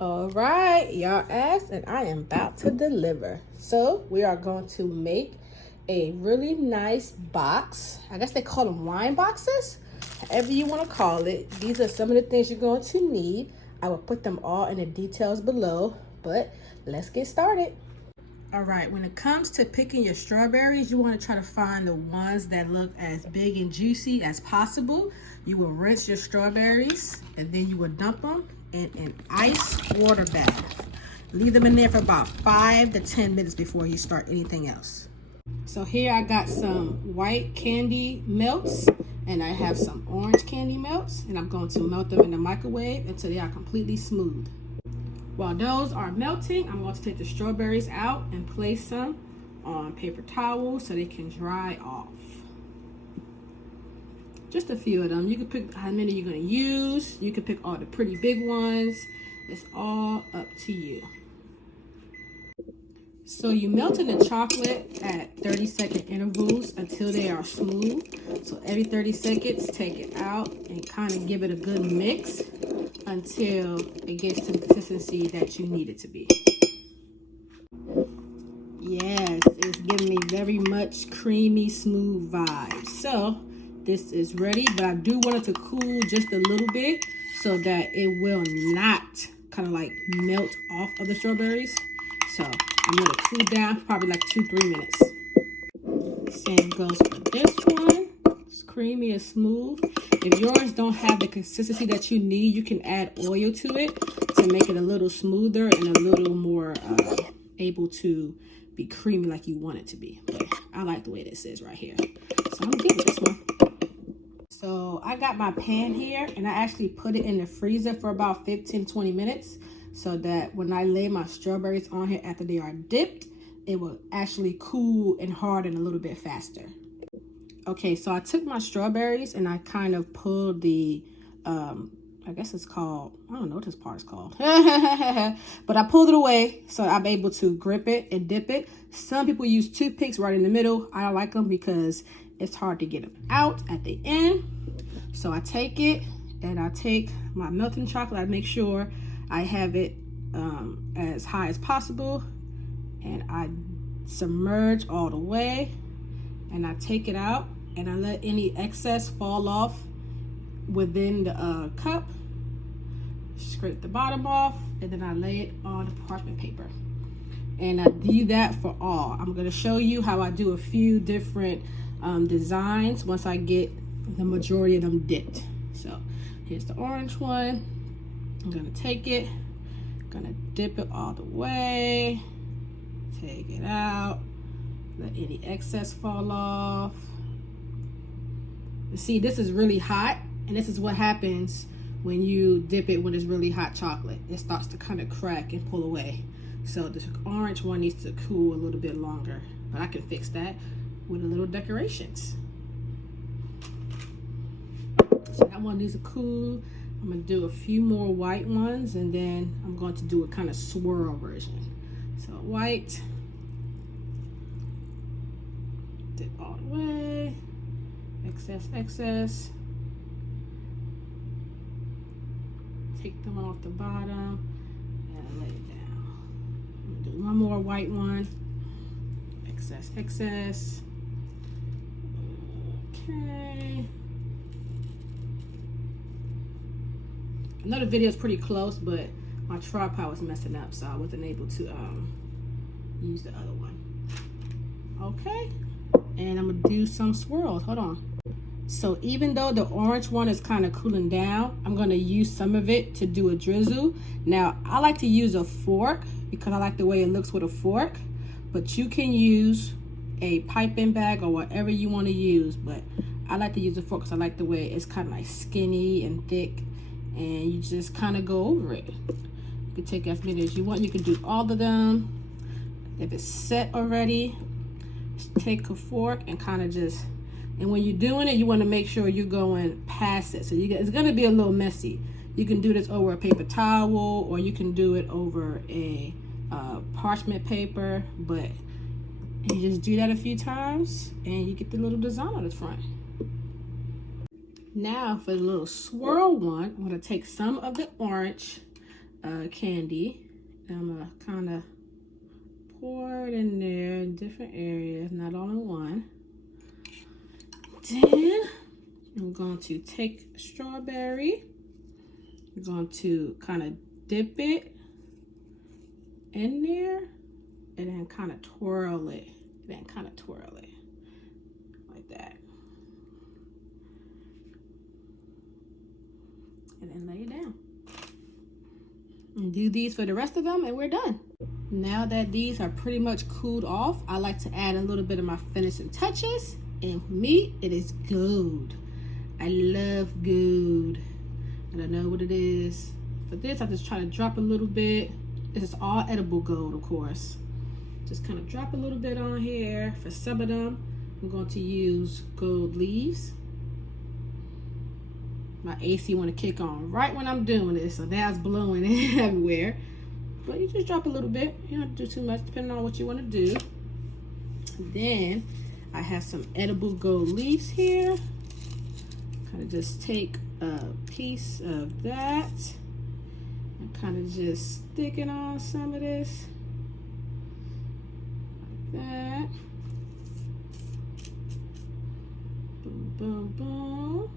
All right, y'all asked, and I am about to deliver. So we are going to make a really nice box. I guess they call them wine boxes, however you want to call it. These are some of the things you're going to need. I will put them all in the details below, but let's get started. All right, when it comes to picking your strawberries, you want to try to find the ones that look as big and juicy as possible. You will rinse your strawberries and then you will dump them in an ice water bath. Leave them in there for about 5 to 10 minutes before you start anything else. So here I got some white candy melts and I have some orange candy melts, and I'm going to melt them in the microwave until they are completely smooth. While those are melting, I'm going to take the strawberries out and place them on paper towels so they can dry off. Just a few of them. You can pick how many you're going to use. You can pick all the pretty big ones. It's all up to you. So you melting the chocolate at 30-second intervals until they are smooth. So every 30 seconds, take it out and kind of give it a good mix until it gets to the consistency that you need it to be. Yes, it's giving me very much creamy, smooth vibes. So this is ready, but I do want it to cool just a little bit so that it will not kind of like melt off of the strawberries. So I'm gonna cool down for probably like 2-3 minutes. Same goes for this one. It's creamy and smooth. If yours don't have the consistency that you need, you can add oil to it to make it a little smoother and a little more able to be creamy like you want it to be. But I like the way this is right here. So I'm good with this one. So I got my pan here and I actually put it in the freezer for about 15-20 minutes so that when I lay my strawberries on here after they are dipped, it will actually cool and harden a little bit faster. Okay, so I took my strawberries and I kind of pulled the, I guess it's called, I don't know what this part is called. But I pulled it away so I'm able to grip it and dip it. Some people use toothpicks right in the middle. I don't like them because it's hard to get them out at the end. So I take it and I take my melting chocolate. I make sure I have it as high as possible. And I submerge all the way. And I take it out and I let any excess fall off within the cup. Scrape the bottom off and then I lay it on the parchment paper. And I do that for all. I'm going to show you how I do a few different designs once I get the majority of them dipped. So here's the orange one. I'm going to take it, going to dip it all the way, take it out, let any excess fall off. See, this is really hot, and this is what happens when you dip it when it's really hot chocolate. It starts to kind of crack and pull away. So the orange one needs to cool a little bit longer, but I can fix that with a little decorations. So that one needs to cool. I'm gonna do a few more white ones and then I'm going to do a kind of swirl version. So white, dip all the way, excess. Take them off the bottom and lay it down. I'm gonna do one more white one, excess. Okay. I know the video is pretty close, but my tripod was messing up, so I wasn't able to use the other one. Okay, and I'm gonna do some swirls. Hold on. So even though the orange one is kind of cooling down, I'm gonna use some of it to do a drizzle. Now, I like to use a fork because I like the way it looks with a fork, but you can use a piping bag or whatever you want to use, but I like to use a fork because I like the way it's kind of like skinny and thick, and you just kind of go over it. You can take as many as you want. You can do all of them. If it's set already, just take a fork and kind of just, and when you're doing it, you want to make sure you're going past it. So it's going to be a little messy. You can do this over a paper towel or you can do it over a parchment paper, but you just do that a few times and you get the little design on the front. Now for the little swirl one, I'm going to take some of the orange, candy. I'm gonna kind of pour it in there in different areas, not all in one. Then I'm going to take a strawberry. I'm going to kind of dip it in there and then kind of twirl it. Like that. And then lay it down. And do these for the rest of them and we're done. Now that these are pretty much cooled off, I like to add a little bit of my finishing touches. And for me, it is gold. I love gold. I don't know what it is. For this, I just try to drop a little bit. This is all edible gold, of course. Just kind of drop a little bit on here. For some of them, I'm going to use gold leaves. My AC want to kick on right when I'm doing this, so now it's blowing everywhere. But you just drop a little bit. You don't have to do too much, depending on what you want to do. Then I have some edible gold leaves here. Kind of just take a piece of that and kind of just stick it on some of this. Like that. Boom, boom, boom.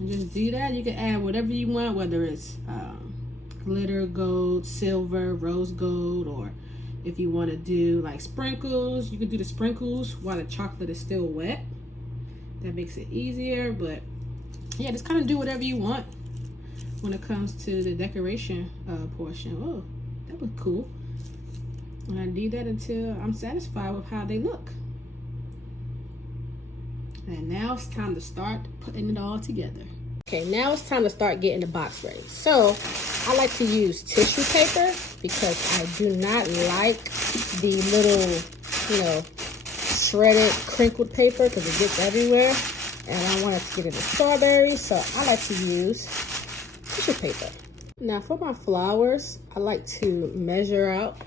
And just do that. You can add whatever you want, whether it's glitter gold, silver, rose gold, or if you want to do like sprinkles, you can do the sprinkles while the chocolate is still wet. That makes it easier, but yeah, just kind of do whatever you want when it comes to the decoration portion. Oh, that was cool. And I do that until I'm satisfied with how they look. And now it's time to start putting it all together. Okay, now it's time to start getting the box ready. So I like to use tissue paper because I do not like the little, shredded, crinkled paper because it gets everywhere. And I want it to get in the strawberries, so I like to use tissue paper. Now for my flowers, I like to measure out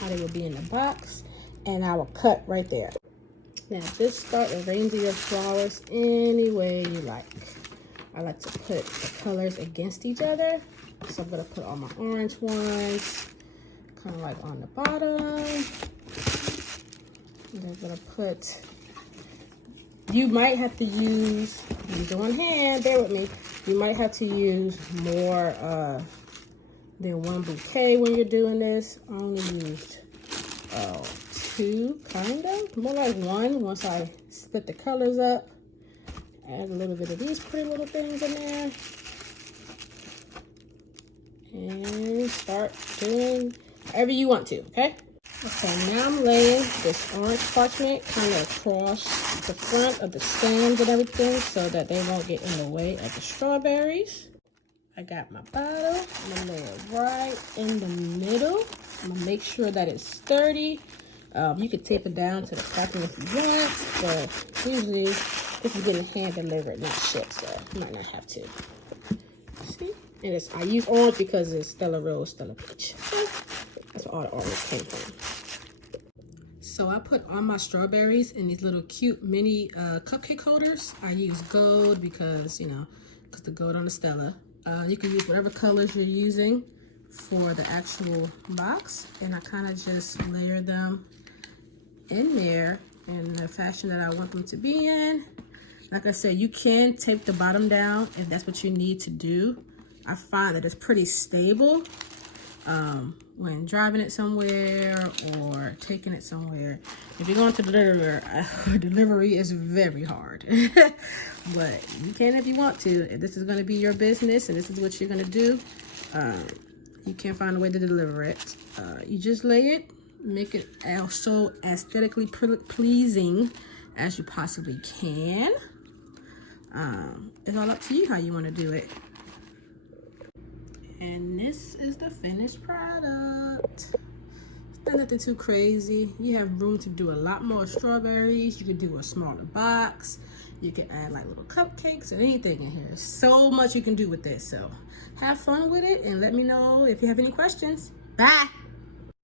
how they will be in the box, and I will cut right there. Now just start arranging your flowers any way you like. I like to put the colors against each other. So I'm gonna put all my orange ones kind of like on the bottom. And I'm gonna put, you might have to use, I'm doing hand, bear with me. You might have to use more than one bouquet when you're doing this. I only used two, kind of, more like one once I split the colors up. Add a little bit of these pretty little things in there. And start doing whatever you want to, okay? Okay, now I'm laying this orange parchment kind of across the front of the stems and everything so that they won't get in the way of the strawberries. I got my bottle. I'm gonna lay it right in the middle. I'm gonna make sure that it's sturdy. You could tape it down to the packing if you want, but usually this is getting hand delivered, not shipped, so you might not have to. See? And I use orange because it's Stella Rose, Stella Peach. That's where all the orange came from. So I put all my strawberries in these little cute mini cupcake holders. I use gold because, because the gold on the Stella. You can use whatever colors you're using for the actual box. And I kind of just layer them in there in the fashion that I want them to be in. Like I said, you can tape the bottom down if that's what you need to do. I find that it's pretty stable when driving it somewhere or taking it somewhere. If you're going to deliver, delivery is very hard. But you can if you want to. If this is going to be your business and this is what you're going to do, you can find a way to deliver it. You just lay it, make it so aesthetically pleasing as you possibly can. It's all up to you how you want to do it. And this is the finished product. It's not nothing too crazy. You have room to do a lot more strawberries. You could do a smaller box. You can add like little cupcakes or anything in here. So much you can do with this. So have fun with it and let me know if you have any questions. Bye.